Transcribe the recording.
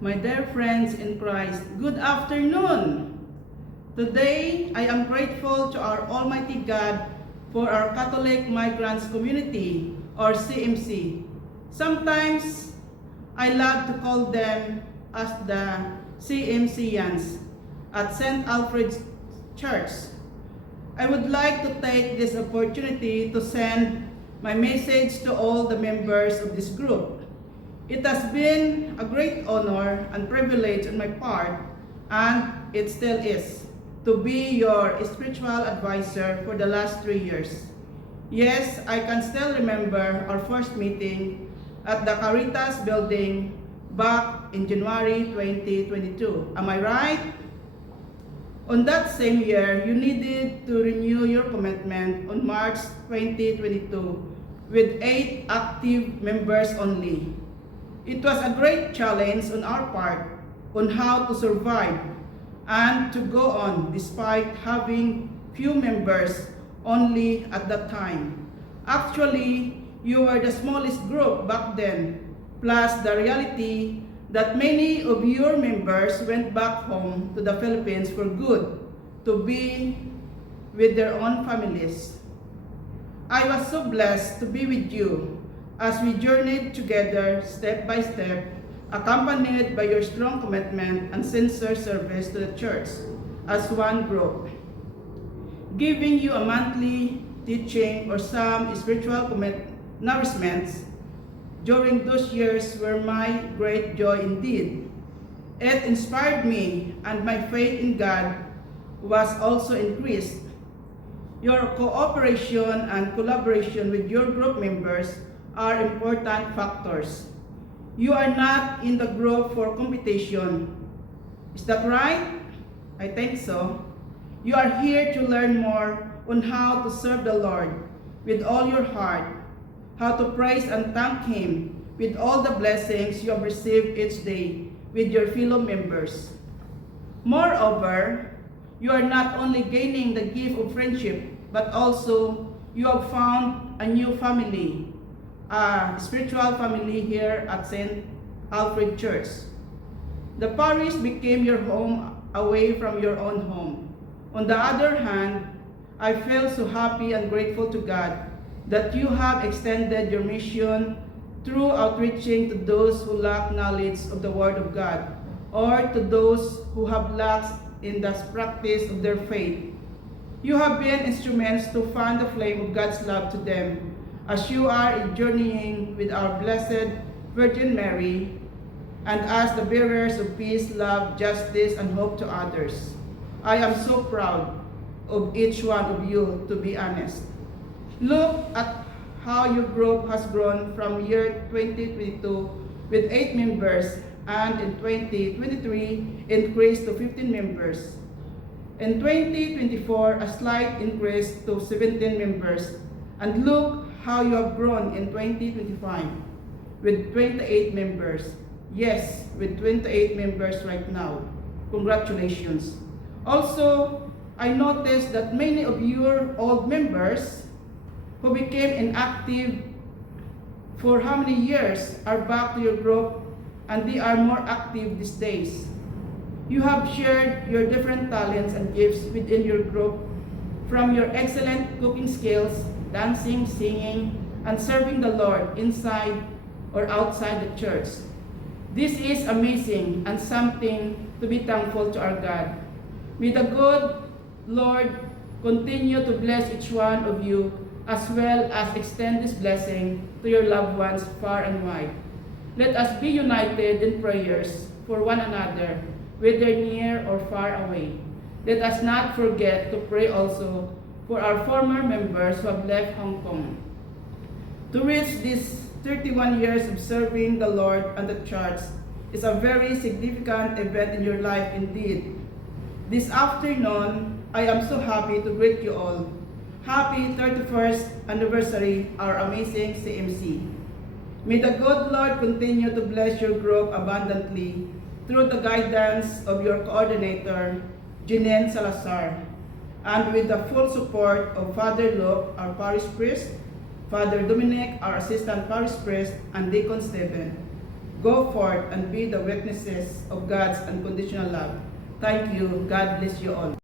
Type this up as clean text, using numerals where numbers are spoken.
My dear friends in Christ, good afternoon. Today, I am grateful to our Almighty God for our Catholic Migrants Community, or CMC. Sometimes, I love to call them as the CMCians at St. Alfred's Church. I would like to take this opportunity to send my message to all the members of this group. It has been a great honor and privilege on my part, and it still is, to be your spiritual advisor for the last 3 years. Yes, I can still remember our first meeting at the Caritas building back in January 2022. Am I right? On that same year, you needed to renew your commitment on March 2022 with 8 active members only. It was a great challenge on our part on how to survive and to go on despite having few members only at that time. Actually, you were the smallest group back then, plus the reality that many of your members went back home to the Philippines for good to be with their own families. I was so blessed to be with you as we journeyed together step by step, accompanied by your strong commitment and sincere service to the church as one group. Giving you a monthly teaching or some spiritual nourishments during those years were my great joy indeed. It inspired me, and my faith in God was also increased. Your cooperation and collaboration with your group members are important factors. You are not in the group for competition. Is that right? I think so. You are here to learn more on how to serve the Lord with all your heart, how to praise and thank Him with all the blessings you have received each day with your fellow members. Moreover, you are not only gaining the gift of friendship, but also you have found a new family, a spiritual family here at St. Alfred Church. The parish became your home away from your own home. On the other hand, I feel so happy and grateful to God that you have extended your mission through outreaching to those who lack knowledge of the Word of God, or to those who have lacked in the practice of their faith. You have been instruments to fan the flame of God's love to them as you are journeying with our Blessed Virgin Mary and as the bearers of peace, love, justice, and hope to others. I am so proud of each one of you, to be honest. Look at how your group has grown from year 2022 with 8 members, and in 2023 increased to 15 members. In 2024, a slight increase to 17 members. And look how you have grown in 2025 with 28 members. Yes, with 28 members right now. Congratulations. Also, I noticed that many of your old members who became inactive for how many years are back to your group, and they are more active these days. You have shared your different talents and gifts within your group, from your excellent cooking skills, dancing, singing, and serving the Lord inside or outside the church. This is amazing and something to be thankful to our God. May the good Lord continue to bless each one of you, as well as extend this blessing to your loved ones far and wide. Let us be united in prayers for one another, whether near or far away. Let us not forget to pray also for our former members who have left Hong Kong. To reach these 31 years of serving the Lord and the church is a very significant event in your life indeed. This afternoon, I am so happy to greet you all. Happy 31st anniversary, our amazing CMC. May the good Lord continue to bless your group abundantly through the guidance of your coordinator, Jeanine Salazar, and with the full support of Father Luke, our parish priest, Father Dominic, our assistant parish priest, and Deacon Stephen. Go forth and be the witnesses of God's unconditional love. Thank you. God bless you all.